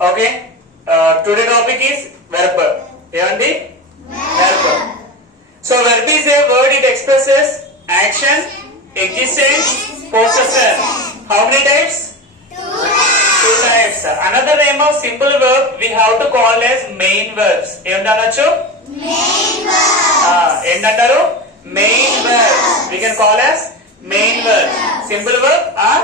Okay. Today topic is verb. ఏమండి? Verb. So verb is a word, it expresses action, existence, possession. How many types? Two types. Another name of simple verb we have to call as main verbs. ఏమంటారు? ఏంటంటారు? Main verbs. We can call as main verbs. Simple verb or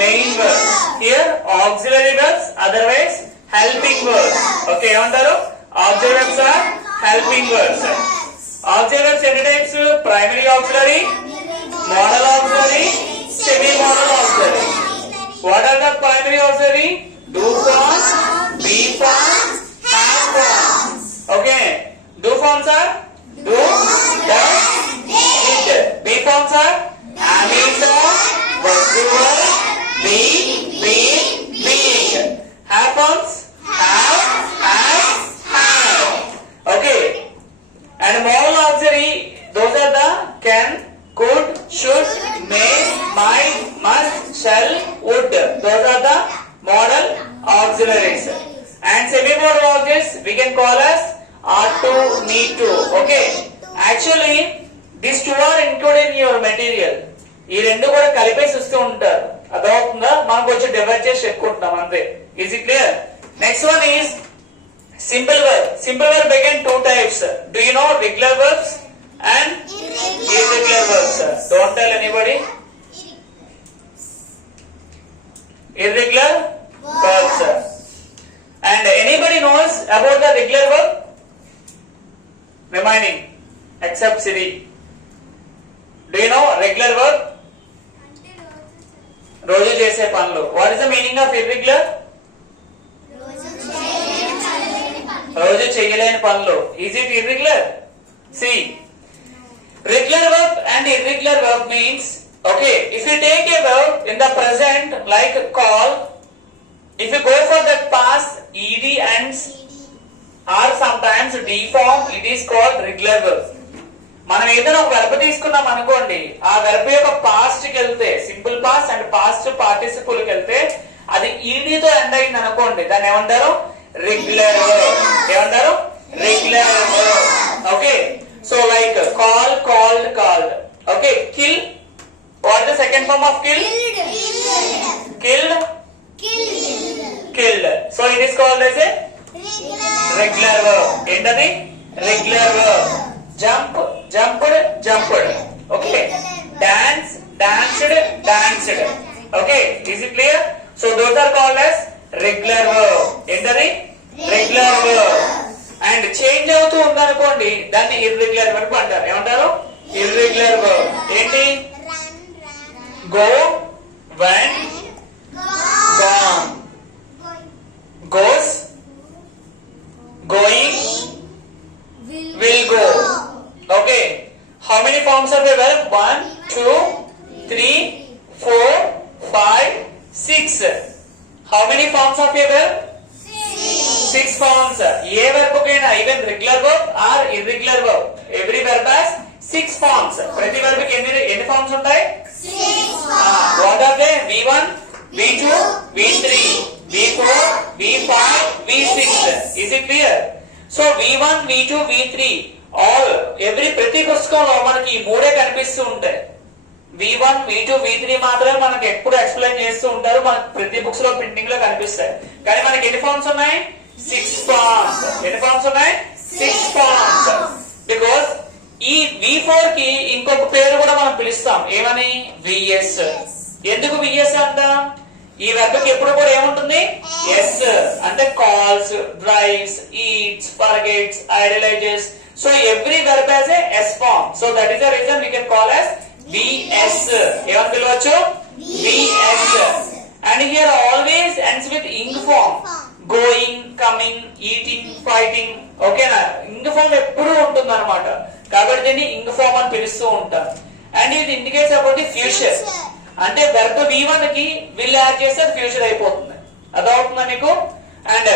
main verbs. Here auxiliary verbs, otherwise helping verbs. Okay, ఏమంటారు? Auxiliary verbs are helping verbs. Auxiliary verbs ఎన్ని types? Primary auxiliary, modal auxiliary, semi-modal auxiliary. What are the primary auxiliary? Do forms, be forms, have forms. Okay, do forms are do, does, did. Be forms are am, is, was, were, be, been, being. Have forms have, have. Okay, and modal auxiliary, those are the can, could, should, may, might, must, shall, would. Those are the modal auxiliaries. And semi-modal auxiliaries we can call as ought to, need to. Okay, actually these two are included in your material. ఈ రెండు కూడా కలిపేసి వస్తూ ఉంటారు. అదవుతుందా? మనం కొంచెం divide చేసి చెప్పుకుంటున్నాం అంతే. Is it clear? Next one is simple verb. Simple verb again two types. Do you know regular verbs and irregular verbs? Don't tell anybody. Irregular verbs. And anybody knows about the regular verb? Remaining, except Siri. Do you know regular verb? రోజు చేసే పనులు. What is the meaning of irregular? రోజు చేయలేని పనులు. Is it irregular? See, regular verb and irregular verb means, okay, if you take a verb in the present like call, if you go for that past, ed ends or sometimes d form, it is called regular verb. మనం ఏదైనా ఒక verb తీసుకున్నాం అనుకోండి, ఆ verb యొక్క past కి వెళ్తే, simple past and past participle కి వెళ్తే అది ed తో ఎండ్ అయింది అనుకోండి, దాన్ని ఏమంటారు? Regular verb. ఏమంటారు? Regular verb. Okay, so like call, called, called. Okay, kill, what the second form of kill? Killed, killed. So it is called as a regular verb. ఏంటది? Regular verb. Jump, jumped, jumped. Okay, dance, danced, danced. Okay, is it clear? So those are called as regular verb. ఏంటది? Regular verb. And change అవుతూ ఉందనుకోండి, దాన్ని irregular verb అంటారు. ఏమంటారు? Irregular verb. ఏంటి? Go, vent, gone. Goes, going, will go. Okay, how many forms of a verb? 1, 2, 3, 4, 5, 6. How many forms of a verb? 6 forms. A verb కైనా, even regular verb or irregular verb, every verb has 6 forms. ప్రతి verb కి ఎన్ని forms ఉంటాయి? 6. What are they? V1, V2, V3, V4, V5, V6. Is it clear? So V1, V2, V3 all ప్రతి పుస్తకంలో మనకి ఈ మూడే కనిపిస్తూ ఉంటాయి. V1, V2, V3 మాత్రమే మనకి ఎప్పుడు ఎక్స్ప్లెయిన్ చేస్తూ ఉంటారు, మనకి ప్రతి బుక్స్ లో ప్రింటింగ్ లో కనిపిస్తాయి. కానీ మనకి ఎన్ని ఫార్మ్స్ ఉన్నాయి? 6 ఫార్మ్స్. ఎన్ని ఫార్మ్స్ ఉన్నాయి? 6 ఫార్మ్స్. బికాస్ ఈ V4 కి ఇంకొక పేరు కూడా మనం పిలుస్తాం. ఏమని? VS. ఎందుకు VS అంటాం? ఈ వెర్బ్ కి ఎప్పుడు కూడా ఏముంటుంది? ఎస్. అంటే calls, drives, eats, forgets, idolises. So every verb has a S form. So that is the reason we can call as VS. ఏమని పిలవచ్చు? VS. And here always ends with ing form. Going, coming, eating, fighting. ఓకేనా? Ing form ఎప్పుడు ఉంటుంది అనమాట. కాబట్టి దీన్ని ఇంగ్ form అని పిలుస్తూ ఉంటారు. అండ్ ఇది ఇండికేట్స్ అబౌట్ ది ఫ్యూచర్. అంటే వెర్బ్ V1 కి విల్ యాడ్ చేస్తే ఫ్యూచర్ అయిపోతుంది. అదవుతుందా మీకు? అండ్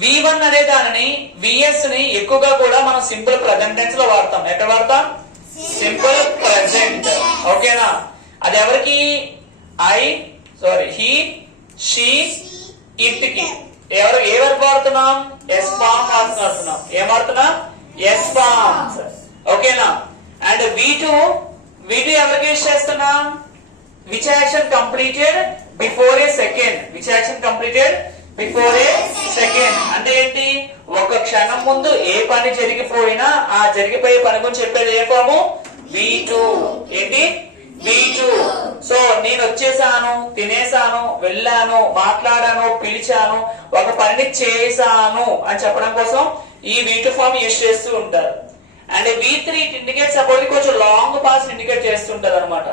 V1 అనే దానిని, VS ని ఎక్కువగా కూడా మనం సింపుల్ ప్రెజెంట్ టెన్స్ లో వాడతాం. ఎక్కడ వాడతాం? Simple present. ఓకేనా? అది ఎవరికి? హీ, షీ, ఇట్ కి. ఏ వర్బ్ వాడుతున్నాం? ఎస్ ఫార్మ్ వాడుతున్నాం. ఏం వాడుతున్నాం? Yes forms. ఓకేనా? అండ్ V2 ఎవరికి యూజ్ చేస్తున్నాం? Which action completed before A second. Which action completed before A second అంటే ఏంటి? ఒక క్షణం ముందు ఏ పని జరిగిపోయినా ఆ జరిగిపోయే పని గురించి చెప్పేది ఏ ఫాము? V2. ఏంటి? V2. సో నేను వచ్చేసాను, తినేసాను, వెళ్ళాను, మాట్లాడాను, పిలిచాను, ఒక పనిని చేశాను అని చెప్పడం కోసం ఈ V2 ఫామ్ యూజ్ చేస్తూ ఉంటారు. అండ్ V3 ఇండికేట్స్ అబౌట్ కొంచెం లాంగ్ పాస్ట్ ఇండికేట్ చేస్తుంటారు అనమాట.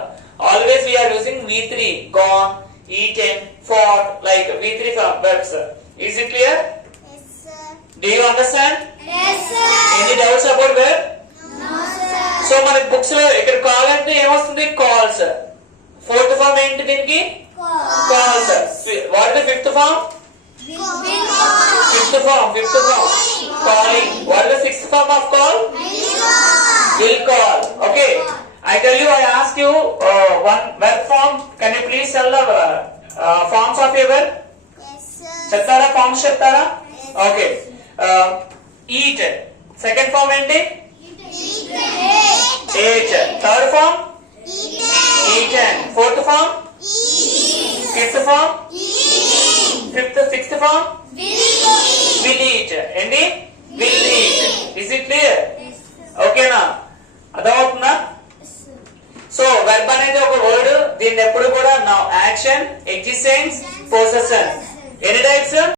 Always we are using V3, gone, eaten, fought, like V3 verbs. Is it clear? Yes, sir. Do you understand? Yes, sir. Any doubts about verb? No, sir. So మనకి books లో ఇక్కడ call అంటే ఏమొస్తుంది? Calls. Fourth form ఏంటి దీనికి? Calls. What is the fifth form? Fifth form. Calling. What is the sixth form of call? Will call. Okay. I tell you, I ask you one verb form. Can you please tell the forms of your verb? Yes, sir. చెప్తారా? forms చెప్తారా? Okay. Eat. Second form ఏంటి? Ate. Third form? Eaten. Fourth form? Fifth form? Sixth form? Will eat. ఏంటి? Will eat. Is it clear? ఓకేనా? అర్థమవుతుందా? So verb అనేది ఒక word. దీన్ని ఎప్పుడు కూడా యాక్షన్, ఎగ్జిస్టెన్స్, పొసెషన్